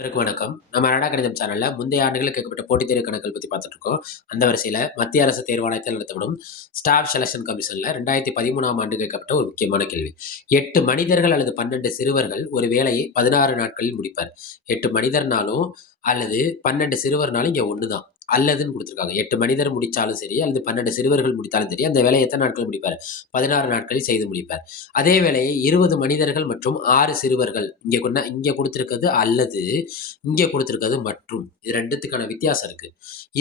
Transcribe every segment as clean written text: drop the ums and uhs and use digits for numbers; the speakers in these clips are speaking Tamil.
அனைவருக்கும் வணக்கம். நம்ம அனடா கணிதம் சேனல்ல முந்தைய ஆண்டுகளில் கேட்கப்பட்ட போட்டித் தேர்வு கணக்குகள் பத்தி பார்த்துட்டு இருக்கோம். அந்த வரிசையில மத்திய அரசு தேர்வாணையத்தால் நடத்தப்படும் ஸ்டாஃப் செலக்ஷன் கமிஷன்ல 2013ஆம் ஆண்டு கேட்கப்பட்ட ஒரு முக்கியமான கேள்வி. 8 மனிதர்கள் அல்லது 12 சிறுவர்கள் ஒரு வேலையை 16 நாட்களில் முடிப்பர். 8 மனிதர்னாலும் அல்லது 12 சிறுவர்னாலும் இங்க ஒண்ணுதான். அல்லதுன்னு குடுத்துருக்காங்க. 8 மனிதர் முடிச்சாலும் சரி, அல்லது 12 சிறுவர்கள் முடித்தாலும் சரி, அந்த வேலையை எத்தன நாட்கள் முடிப்பார்? 16 நாட்களில் செய்து முடிப்பார். அதே வேலையை 20 மனிதர்கள் மற்றும் 6 சிறுவர்கள் இங்க குடுத்திருக்கிறது அல்லது, இங்க குடுத்திருக்கிறது மற்றும். இது 2த்துக்கான வித்தியாசம் இருக்கு.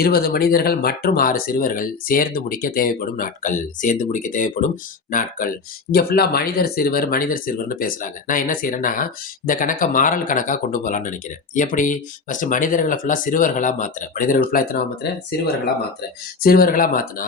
20 மனிதர்கள் மற்றும் 6 சிறுவர்கள் சேர்ந்து முடிக்க தேவைப்படும் நாட்கள். சேர்ந்து முடிக்க தேவைப்படும் நாட்கள். இங்க ஃபுல்லா மனிதர் சிறுவர்ன்னு பேசுறாங்க. நான் என்ன செய்றேன்னா, இந்த கணக்க மாறல் கணக்கா கொண்டு போலாம்னு நெனைக்கிறேன். எப்படி? ஃபர்ஸ்ட் மனிதர்கள ஃபுல்லா சிறுவர்களா மாத்துறேன். மனிதர்கள் ஃபுல்லா எத்தனவா மாத்துறேன்? சிறுவர்களா மாத்துறேன். சிறுவர்களா மாத்துனா,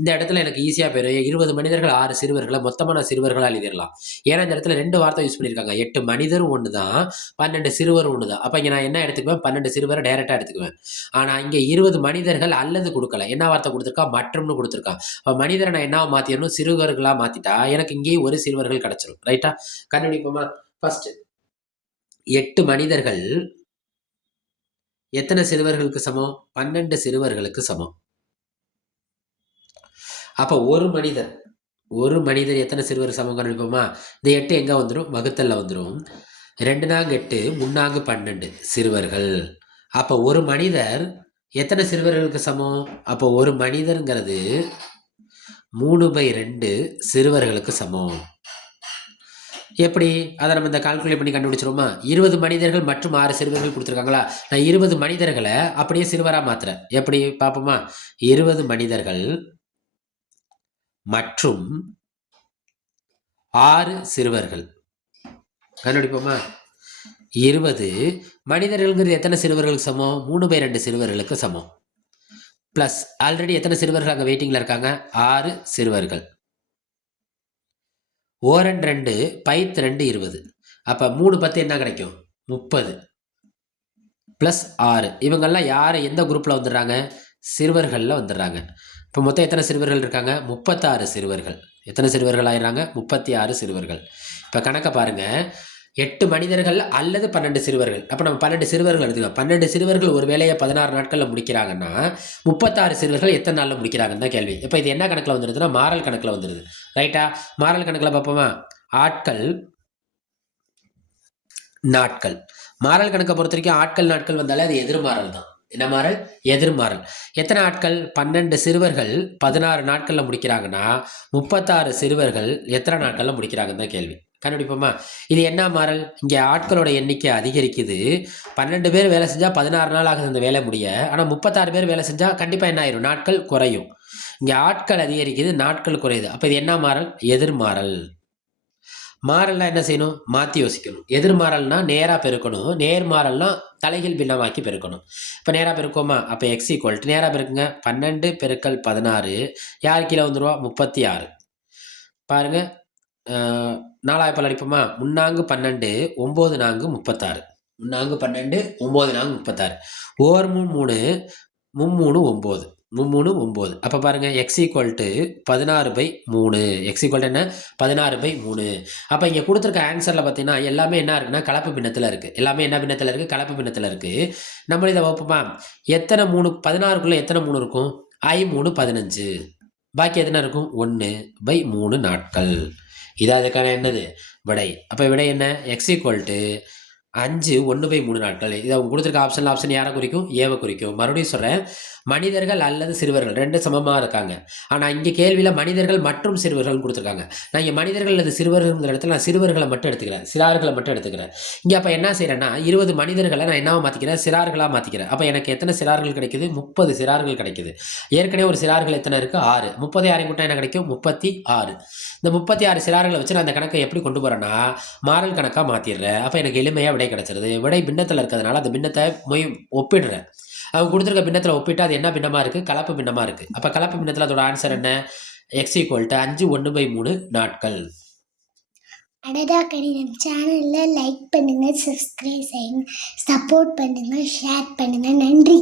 இந்த இடத்துல எனக்கு ஈஸியா போயிரும். 20 மனிதர்கள், 6 சிறுவர்கள மொத்தமா நான் சிறுவர்களா எழுதிறலாம். ஏன்னா, இந்த இடத்துல 2 வார்த்தை யூஸ் பண்ணியிருக்காங்க. 8 மனிதரும் ஒண்ணு தான், 12 சிறுவரும் ஒண்ணு தான். அப்ப இங்க நான் என்ன எடுத்துக்குவேன்? 12 சிறுவர டைரக்ட்டா எடுத்துக்குவேன். ஆனா, இங்க 20 மனிதர்கள் அல்லது குடுக்கல. என்ன வார்த்தை குடுத்திருக்கான்? மற்றும்னு குடுத்திருக்கான். அப்ப மனிதர நான் என்னவா மாத்திறணும்? சிறுவர்களா மாத்திட்டா, எனக்கு இங்கேயும் ஒரு சிறுவர்கள் கிடைச்சிரும். ரைட்டா? கண்டுபிடிப்போமா? ஃபர்ஸ்ட் 8 மனிதர்கள் எத்தனை சிறுவர்களுக்கு சமம்? 12 சிறுவர்களுக்கு சமம். அப்ப ஒரு மனிதர் எத்தனை சிறுவருக்கு சமம் கண்டுபிடிப்போமா? இந்த 8 எங்க வந்துரும்? வகுத்தல்ல வந்துரும். 2 நாங்கு 8, 3 நாங்கு 12 சிறுவர்கள். அப்ப ஒரு மனிதர் எத்தனை சிறுவர்களுக்கு சமம்? அப்போ ஒரு மனிதர்ங்கிறது 3/2 சிறுவர்களுக்கு சமம். எப்படி? அத நம்ம இந்த கால்குலேட் பண்ணி கண்டுபிடிச்சிருவோமா? 20 மனிதர்கள் மற்றும் 6 சிறுவர்கள் குடுத்துருக்காங்களா? நான் 20 மனிதர்கள அப்படியே சிறுவரா மாத்துறேன். எப்படி பார்ப்போமா? 20 மனிதர்கள் மற்றும் 6 சிறுவர்கள். கண்டுபிடிப்போமா? 20 மனிதர்கள்ங்கிறது எத்தனை சிறுவர்களுக்கு சமம்? 3/2 சிறுவர்களுக்கு சமம். பிளஸ் ஆல்ரெடி எத்தனை சிறுவர்கள் அங்க வெயிட்டிங்ல இருக்காங்க? 6 சிறுவர்கள். ஓரன் 2 பைத் 2 20. அப்ப 3 10 என்ன கிடைக்கும்? 30 பிளஸ் 6. இவங்கெல்லாம் யாரு எந்த குரூப்ல வந்துடுறாங்க? சிறுவர்கள்ல வந்துடுறாங்க. இப்போ மொத்தம் எத்தனை சிறுவர்கள் இருக்காங்க? 36 சிறுவர்கள். எத்தனை சிறுவர்கள் ஆயிடுறாங்க? 36 சிறுவர்கள். இப்போ கணக்கை பாருங்க. 8 மனிதர்கள் அல்லது 12 சிறுவர்கள். அப்போ நம்ம 12 சிறுவர்கள் எடுத்துக்கலாம். 12 சிறுவர்கள் ஒரு வேலையை 16 நாட்களில் முடிக்கிறாங்கன்னா 36 சிறுவர்கள் எத்தனை நாளில் முடிக்கிறாங்கன்னு தான் கேள்வி. இப்போ இது என்ன கணக்கில் வந்துடுதுன்னா மாறல் கணக்கில் வந்துடுது. ரைட்டா? மாறல் கணக்கில் பார்ப்போமா? ஆட்கள், நாட்கள். மாறல் கணக்கை பொறுத்த வரைக்கும் ஆட்கள் நாட்கள் வந்தாலே அது எதிர்மாறல் தான். என்ன மாறல்? எதிர்மாறல். எத்தனை ஆட்கள்? 12 சிறுவர்கள் 16 நாட்களில் முடிக்கிறாங்கன்னா 36 சிறுவர்கள் எத்தனை நாட்களில் முடிக்கிறாங்கன்னு தான் கேள்வி. கண்டுபிடிப்போமா? இது என்ன மாறல்? இங்கே ஆட்களோட எண்ணிக்கை அதிகரிக்குது. 12 பேர் வேலை செஞ்சால் 16 நாள் ஆகுது அந்த வேலை முடிய. ஆனால் 36 பேர் வேலை செஞ்சால் கண்டிப்பாக என்ன ஆயிரும்? நாட்கள் குறையும். இங்கே ஆட்கள் அதிகரிக்குது, நாட்கள் குறையுது. அப்போ இது என்ன மாறல்? எதிர்மாறல். மாறல்னா என்ன செய்யணும்? மாற்றி யோசிக்கணும். எதிர்மாறல்னா நேராக பெருக்கணும், நேர்மாறல்னா தலைகீழ் பின்னமாக்கி பெருக்கணும். இப்போ நேராக பெருக்கோமா? அப்போ எக்ஸ் ஈக்குவல் டு நேராக பெருக்குங்க. 12 பெருக்கல் 16 யார் கீழே வந்துருவா? 36. பாருங்க, 4 பால் அடிப்போமா? 3 12 9 4 36. 3 12 9 4 36. ஓர் 3 3 9. 3 9. அப்போ பாருங்க X equal to 16/3. X equal to என்ன? 16/3. அப்போ இங்கே கொடுத்துருக்க ஆன்சரில் பார்த்தீங்கன்னா எல்லாமே என்ன இருக்குன்னா கலப்பு பின்னத்தில் இருக்குது. எல்லாமே என்ன பின்னத்தில் இருக்குது? கலப்பு பின்னத்தில் இருக்குது. நம்மளும் இதை வைப்போமா? எத்தனை 3? 16க்குள்ளே எத்தனை 3 இருக்கும்? I3 15. பாக்கி எத்தனை இருக்கும்? 1/3 நாட்கள். இதான் அதுக்கான என்னது? விடை. அப்போ விடை என்ன? எக்ஸ் ஈக்குவல் டு 5 1/3 நாட்கள். இதை அவங்க கொடுத்துருக்க ஆப்ஷன் யாரை குறிக்கும்? ஏவை குறிக்கும். மறுபடியும் சொல்கிறேன், மனிதர்கள் அல்லது சிறுவர்கள் 2 சமமாக இருக்காங்க. ஆனால் இங்கே கேள்வியில் மனிதர்கள் மற்றும் சிறுவர்கள் கொடுத்துருக்காங்க. நான் இங்கே மனிதர்கள் அல்லது சிறுவர்கள்ங்கிற இடத்துல நான் சிறுவர்களை மட்டும் எடுத்துக்கிறேன், சிறார்களை மட்டும் எடுத்துக்கிறேன். இங்கே அப்போ என்ன செய்கிறேன்னா 20 மனிதர்களை நான் என்னவா மாற்றிக்கிறேன்? சிறார்களாக மாற்றிக்கிறேன். அப்போ எனக்கு எத்தனை சிறார்கள் கிடைக்குது? 30 சிறார்கள் கிடைக்குது. ஏற்கனவே ஒரு சிறார்கள் எத்தனை இருக்குது? 6. 30 6 கூட்டம் என்ன கிடைக்கும்? 36. இந்த 36 சிறார்களை வச்சு நான் அந்த கணக்கை எப்படி கொண்டு போகிறேன்னா மாறல் கணக்காக மாற்றிடுறேன். அப்போ எனக்கு எளிமையாக விடை கிடச்சிருது. விடை பின்னத்தில் இருக்கிறதுனால அந்த பின்னத்தை ஒப்பிடுறேன். அவங்க கொடுத்துருக்க பின்னத்தில் ஒப்பிட்டு அது என்ன பின்னமாக இருக்குது? கலப்பு பின்னமாக இருக்குது. அப்போ கலப்பு பின்னத்தில் அதோட ஆன்சர் என்ன? எக்ஸ் ஈக்குவல் டு 5 1/3 நாட்கள். அனடா கணிதம் சேனலில் லைக் பண்ணுங்கள், சப்ஸ்கிரைப் செய்யுங்க, சப்போர்ட் பண்ணுங்கள், ஷேர் பண்ணுங்கள். நன்றி.